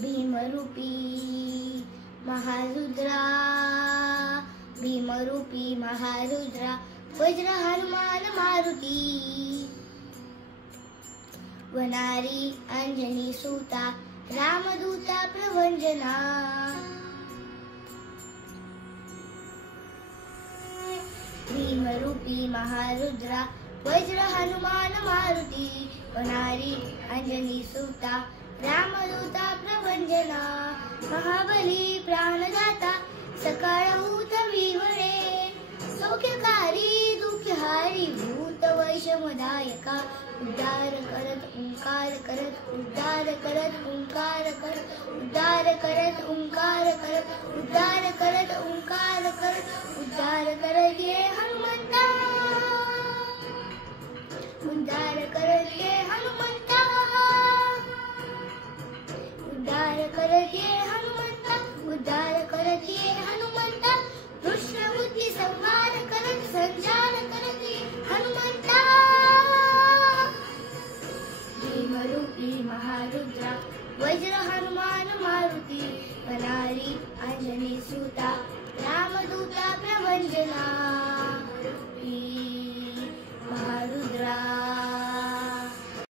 भीमरूपी महारुद्रा, भीमरूपी महारुद्रा, वज्र हनुमान मारुती, वनारी अंजनी सुता, रामदूता प्रभंजना, भीमरूपी महारुद्रा, वज्र हनुमान मारुती, वनारी अंजनी सुता, रामदूता प्रभंजना, महाबली प्राणदाता, सकाळ होत विवरे, सौख्यकारी दुःखहारी भूत वैषमदायका, उद्धार करत ओंकार करत, उद्धार करत ओंकार करत, उद्धार करत ओंकार करत, उद्धार करत ओंकार करत, उद्धार करत ये हनुमंता, उद्धार करत ये हनुमंता, उद्धार करत ये हनुमंता, उद्धार करत ये हनुमंता, कृष्ण बुद्धी संहार करत, संचार करत ये हनुमंता, भीमरूपी महारुद्रा, वज्र हनुमान मारुती, वनारी अंजनी सुता, रामदूता प्रभंजना.